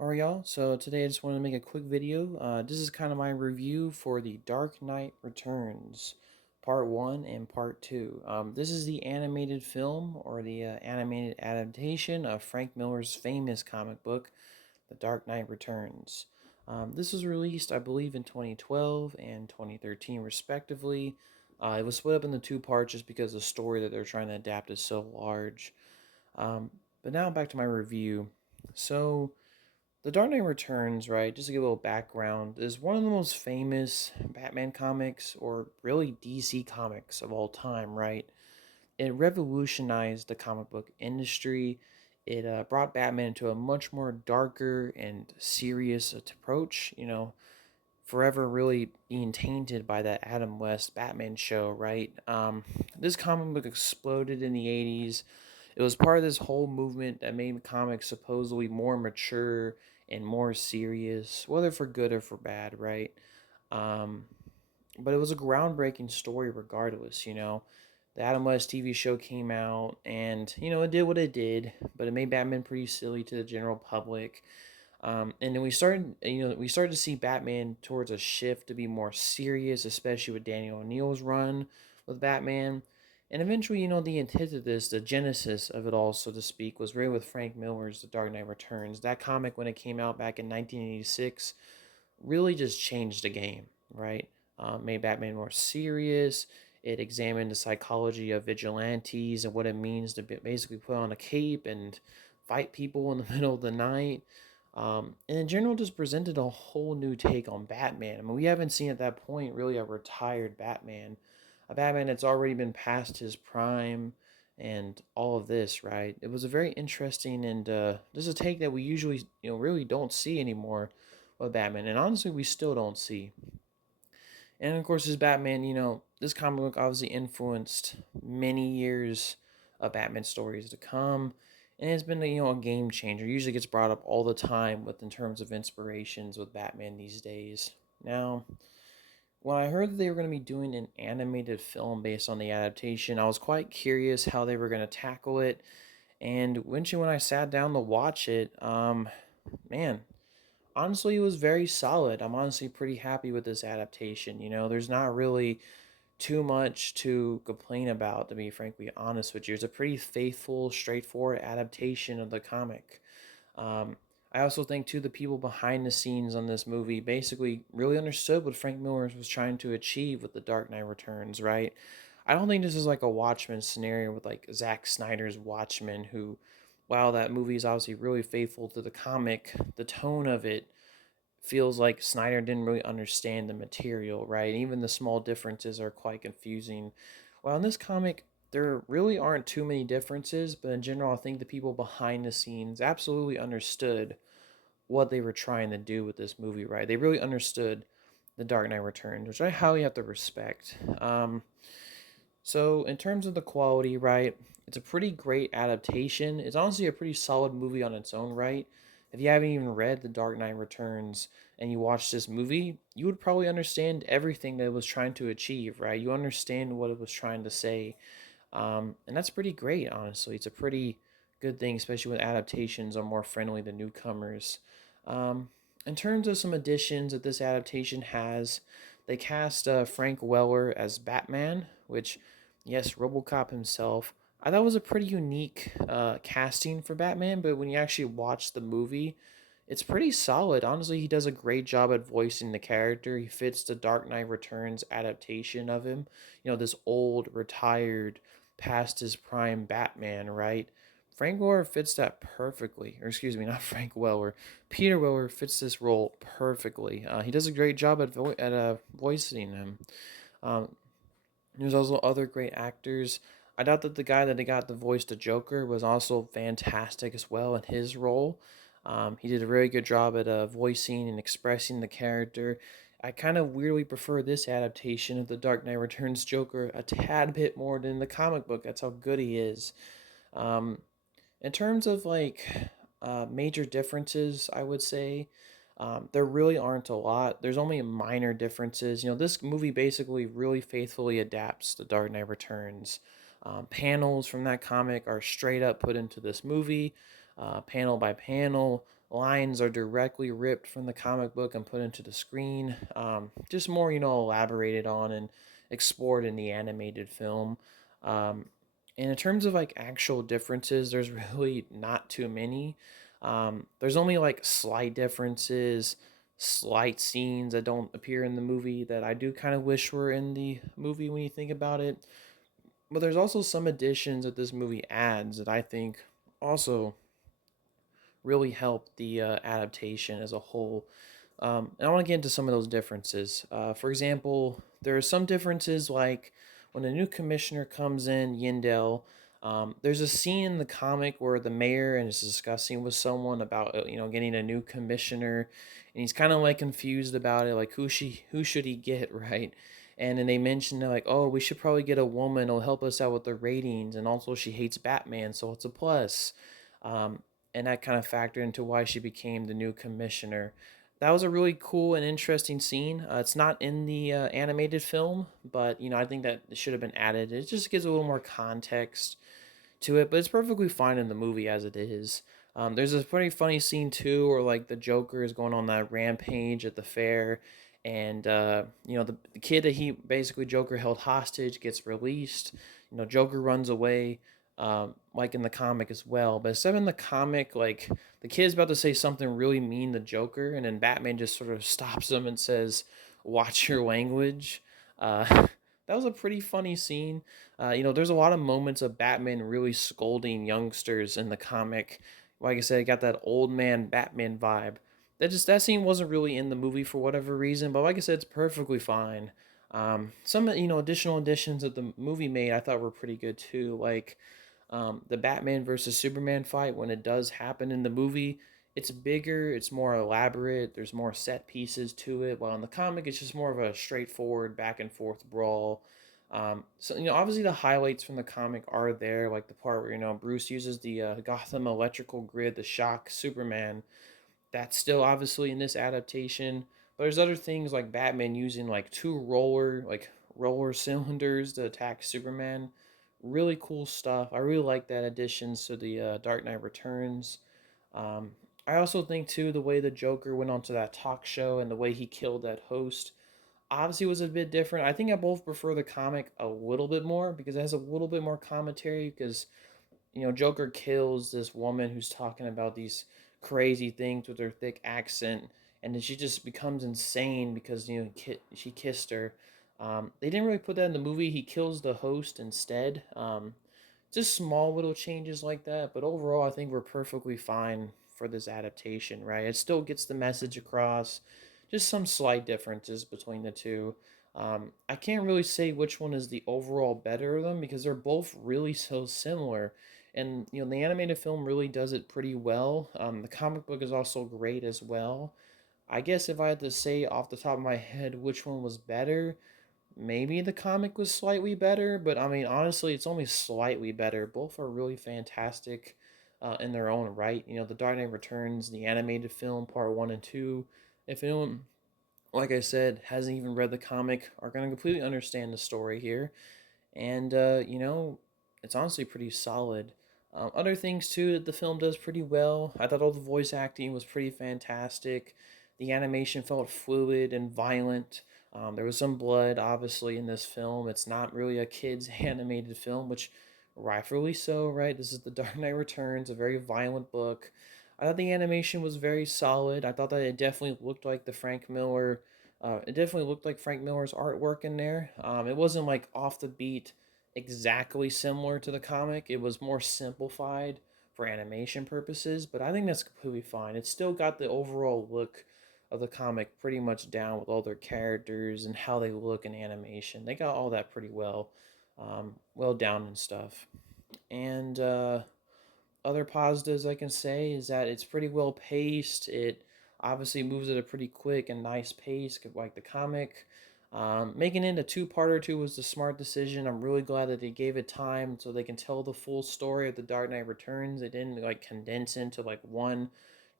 Alright, y'all. So today I just wanted to make a quick video. This is kind of my review for The Dark Knight Returns, Part 1 and Part 2. This is the animated film or the animated adaptation of Frank Miller's famous comic book, The Dark Knight Returns. This was released, I believe, in 2012 and 2013, respectively. It was split up into two parts just because the story that they're trying to adapt is so large. Um, but now back to my review. So. The Dark Knight Returns, right, just to give a little background, is one of the most famous Batman comics, or really DC comics of all time, right? It revolutionized the comic book industry. It brought Batman into a much more darker and serious approach, forever really being tainted by that Adam West Batman show, right? This comic book exploded in the 80s. It was part of this whole movement that made comics supposedly more mature and more serious, whether for good or for bad, right? Um, but it was a groundbreaking story regardless. The Adam West TV show came out and, it did what it did, but it made Batman pretty silly to the general public. And then we started to see Batman towards a shift to be more serious, especially with Daniel O'Neill's run with Batman. And eventually, the antithesis, the genesis of it all, so to speak, was really with Frank Miller's The Dark Knight Returns. That comic, when it came out back in 1986, really just changed the game, right? Made Batman more serious. It examined the psychology of vigilantes and what it means to basically put on a cape and fight people in the middle of the night. And in general, just presented a whole new take on Batman. I mean, we haven't seen at that point really a retired Batman, a Batman that's already been past his prime and all of this, right? It was a very interesting and just a take that we usually, really don't see anymore with Batman, and honestly, we still don't see. And of course, as Batman, this comic book obviously influenced many years of Batman stories to come, and it's been a game changer. It usually gets brought up all the time with in terms of inspirations with Batman these days. Now, when I heard that they were going to be doing an animated film based on the adaptation, I was quite curious how they were going to tackle it. And when I sat down to watch it, man, honestly, it was very solid. I'm honestly pretty happy with this adaptation. There's not really too much to complain about, to be frankly honest with you. It's a pretty faithful, straightforward adaptation of the comic. Um, I also think, too, the people behind the scenes on this movie basically really understood what Frank Miller was trying to achieve with The Dark Knight Returns, right? I don't think this is like a Watchmen scenario with like Zack Snyder's Watchmen, who, while that movie is obviously really faithful to the comic, the tone of it feels like Snyder didn't really understand the material, right? Even the small differences are quite confusing. While in this comic, there really aren't too many differences, but in general, I think the people behind the scenes absolutely understood what they were trying to do with this movie, right? They really understood The Dark Knight Returns, which I highly have to respect. So, in terms of the quality, right, it's a pretty great adaptation. It's honestly a pretty solid movie on its own right. If you haven't even read The Dark Knight Returns and you watch this movie, you would probably understand everything that it was trying to achieve, right? You understand what it was trying to say. And that's pretty great, honestly. It's a pretty good thing, especially when adaptations are more friendly to newcomers. Um, in terms of some additions that this adaptation has, they cast Frank Weller as Batman, which, yes, Robocop himself. I thought was a pretty unique casting for Batman, but when you actually watch the movie, it's pretty solid. Honestly, he does a great job at voicing the character. He fits the Dark Knight Returns adaptation of him. This old, retired, past his prime Batman, right? Frank Weller fits that perfectly. Or excuse me, not Frank Weller. Peter Weller fits this role perfectly. He does a great job at voicing him. Um, there's also other great actors. I doubt that the guy that they got to voice the Joker was also fantastic as well in his role. He did a very good job at voicing and expressing the character. I kind of weirdly prefer this adaptation of the Dark Knight Returns Joker a tad bit more than the comic book. That's how good he is. Um, in terms of like major differences, I would say there really aren't a lot. There's only minor differences. This movie basically really faithfully adapts The Dark Knight Returns. Panels from that comic are straight up put into this movie, panel by panel. lines are directly ripped from the comic book and put into the screen. Just more, elaborated on and explored in the animated film. Um, and in terms of like actual differences, there's really not too many. There's only like slight differences, slight scenes that don't appear in the movie that I do kind of wish were in the movie when you think about it. But there's also some additions that this movie adds that I think also really help the adaptation as a whole. And I want to get into some of those differences. For example, there are some differences like when a new commissioner comes in, Yindel. There's a scene in the comic where the mayor is discussing with someone about getting a new commissioner, and he's kind of like confused about it, like who should he get, right? And then they mention they're like, oh, we should probably get a woman. It'll help us out with the ratings, and also she hates Batman, so it's a plus. Um, and that kind of factored into why she became the new commissioner. That was a really cool and interesting scene. It's not in the animated film, but I think that it should have been added. It just gives a little more context to it, but it's perfectly fine in the movie as it is. There's a pretty funny scene too, where like the Joker is going on that rampage at the fair, and the kid that he basically Joker held hostage gets released. Joker runs away, like in the comic as well. But instead in the comic, like the kid's about to say something really mean to Joker, and then Batman just sort of stops him and says, "Watch your language." Uh, that was a pretty funny scene. There's a lot of moments of Batman really scolding youngsters in the comic. Like I said, it got that old man Batman vibe. That scene wasn't really in the movie for whatever reason, but like I said, it's perfectly fine. Some additional additions that the movie made I thought were pretty good too, like the Batman versus Superman fight when it does happen in the movie. It's bigger, it's more elaborate, there's more set pieces to it. While in the comic, it's just more of a straightforward back and forth brawl. So obviously the highlights from the comic are there, like the part where Bruce uses the Gotham electrical grid to shock Superman. That's still obviously in this adaptation. But there's other things like Batman using like two roller cylinders to attack Superman. Really cool stuff. I really like that additions to the Dark Knight Returns. Um, I also think too the way the Joker went onto that talk show and the way he killed that host obviously was a bit different. I think I both prefer the comic a little bit more because it has a little bit more commentary because Joker kills this woman who's talking about these crazy things with her thick accent, and then she just becomes insane because she kissed her. They didn't really put that in the movie. He kills the host instead. Just small little changes like that, but overall, I think we're perfectly fine for this adaptation. Right? It still gets the message across. Just some slight differences between the two. I can't really say which one is the overall better of them because they're both really so similar, and the animated film really does it pretty well. The comic book is also great as well. I guess if I had to say off the top of my head which one was better, maybe the comic was slightly better, but I mean honestly, it's only slightly better. Both are really fantastic in their own right. The Dark Knight Returns, the animated film, part one and two. If anyone, like I said, hasn't even read the comic, are going to completely understand the story here, and it's honestly pretty solid. Other things too that the film does pretty well. I thought all the voice acting was pretty fantastic. The animation felt fluid and violent. There was some blood, obviously, in this film. It's not really a kids' animated film, which rightfully so, right? This is The Dark Knight Returns, a very violent book. I thought the animation was very solid. I thought that it definitely looked like the Frank Miller. It definitely looked like Frank Miller's artwork in there. It wasn't like off the beat exactly similar to the comic. It was more simplified for animation purposes, but I think that's completely fine. It's still got the overall look of the comic pretty much down with all their characters and how they look in animation. They got all that pretty well down and stuff. And other positives I can say is that it's pretty well paced. It obviously moves at a pretty quick and nice pace, like the comic. Making it a two-parter too was the smart decision. I'm really glad that they gave it time so they can tell the full story of the Dark Knight Returns. They didn't like condense into like one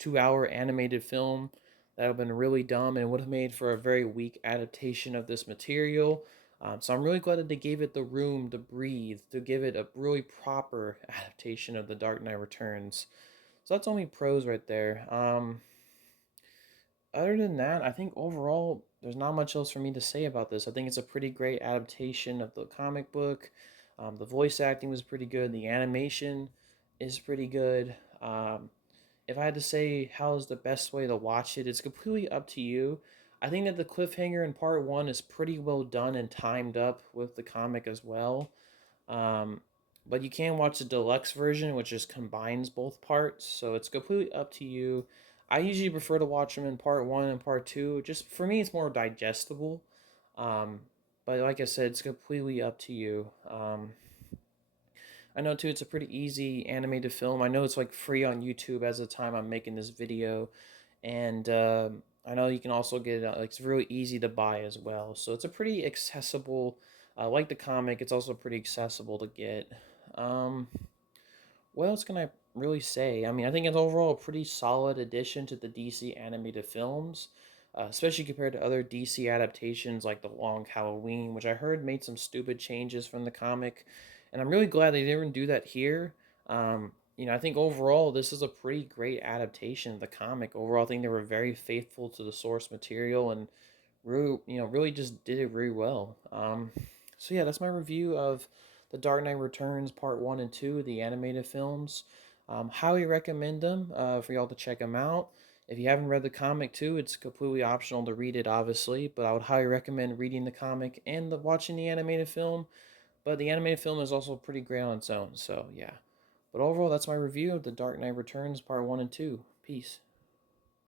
2-hour animated film. That would have been really dumb and would have made for a very weak adaptation of this material. So I'm really glad that they gave it the room to breathe, to give it a really proper adaptation of The Dark Knight Returns. So that's only pros right there. Other than that, I think overall there's not much else for me to say about this. I think it's a pretty great adaptation of the comic book. The voice acting was pretty good. The animation is pretty good. If I had to say how's the best way to watch it, it's completely up to you. I think that the cliffhanger in part one is pretty well done and timed up with the comic as well. Um, but you can watch the deluxe version, which just combines both parts. So it's completely up to you. I usually prefer to watch them in part one and part two. Just for me, it's more digestible. Um, but like I said, it's completely up to you. I know too, it's a pretty easy animated film. I know it's like free on YouTube as of the time I'm making this video, and I know you can also get it. Like it's really easy to buy as well. So it's a pretty accessible. Like the comic, it's also pretty accessible to get. Um, what else can I really say? I mean, I think it's overall a pretty solid addition to the DC animated films, especially compared to other DC adaptations like The Long Halloween, which I heard made some stupid changes from the comic. And I'm really glad they didn't do that here. I think overall this is a pretty great adaptation of the comic. Overall, I think they were very faithful to the source material and really just did it really well. So yeah, that's my review of The Dark Knight Returns Part 1 and 2, the animated films. Highly recommend them for y'all to check them out. If you haven't read the comic too, it's completely optional to read it, obviously, but I would highly recommend reading the comic and watching the animated film. But the animated film is also pretty great on its own, so yeah. But overall, that's my review of The Dark Knight Returns Part 1 and 2. Peace.